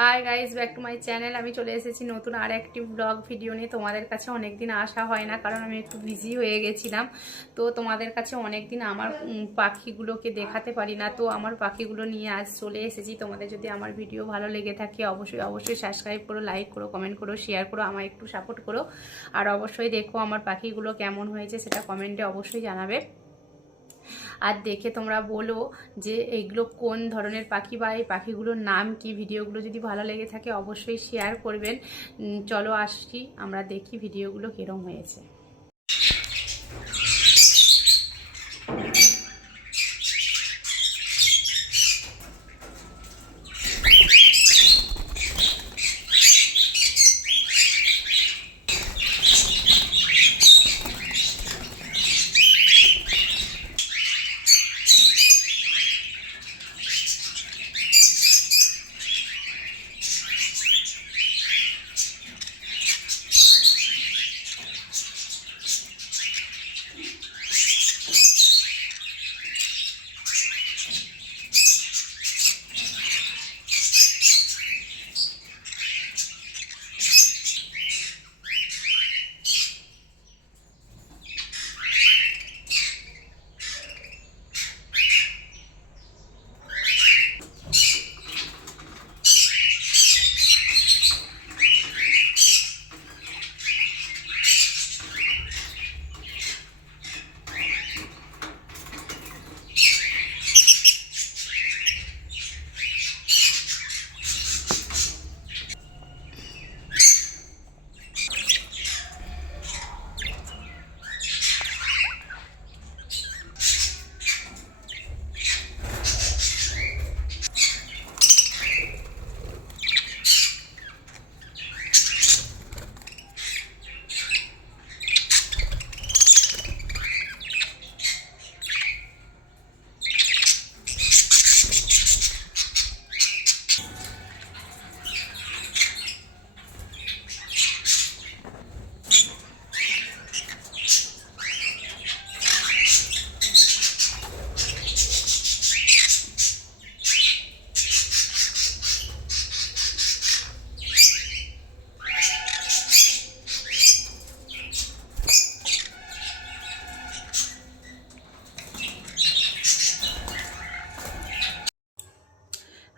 Hi guys, back to my channel. আমি চলে এসেছি নতুন আর একটি ব্লগ ভিডিও নিয়ে। তোমাদের কাছে অনেক দিন আসা হয় না, কারণ আমি একটু বিজি হয়ে গেছিলাম। তো তোমাদের কাছে অনেক দিন আমার পাখিগুলোকে দেখাতে পারি না, তো আমার পাখিগুলো নিয়ে আজ চলে এসেছি। তোমাদের যদি আমার ভিডিও ভালো লেগে থাকে অবশ্যই সাবস্ক্রাইব করো, লাইক করো, কমেন্ট করো, শেয়ার করো, আমার একটু সাপোর্ট করো। আর অবশ্যই দেখো আমার পাখিগুলো কেমন হয়েছে সেটা কমেন্টে অবশ্যই জানাবে। আর দেখে তোমরা বলো যে এইগুলো কোন ধরনের পাখি বা এই পাখিগুলোর নাম কি। ভিডিওগুলো যদি ভালো লেগে থাকে অবশ্যই শেয়ার করবেন। চলো আসছি, আমরা দেখি ভিডিওগুলো কিরম হয়েছে।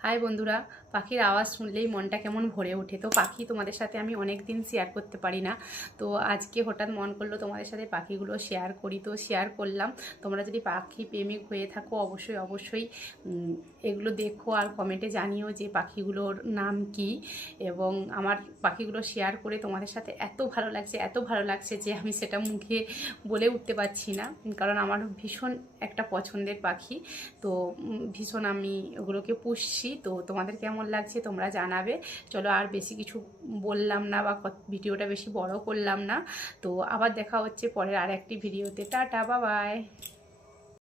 হাই বন্ধুরা, পাখির আওয়াজ শুনলেই মনটা কেমন ভরে ওঠে। তো পাখি তোমাদের সাথে আমি অনেক দিন শেয়ার করতে পারি না, তো আজকে হঠাৎ মন করলো তোমাদের সাথে পাখিগুলো শেয়ার করি, তো শেয়ার করলাম। তোমরা যদি পাখি প্রেমিক হয়ে থাকো অবশ্যই এগুলো দেখো আর কমেন্টে জানিও যে পাখিগুলোর নাম কি। এবং আমার পাখিগুলো শেয়ার করে তোমাদের সাথে এত ভালো লাগছে যে আমি সেটা মুখে বলে উঠতে পারছি না, কারণ আমার ভীষণ একটা পছন্দের পাখি। তো ভীষণ আমি ওগুলোকে পুষছি। তো তোমাদের কেমন লাগছে তোমরা জানাবে। চলো আর বেশি কিছু বললাম না বা ভিডিওটা বেশি বড় করলাম না। তো আবার দেখা হচ্ছে পরের আর একটি ভিডিওতে। Tata, bye bye.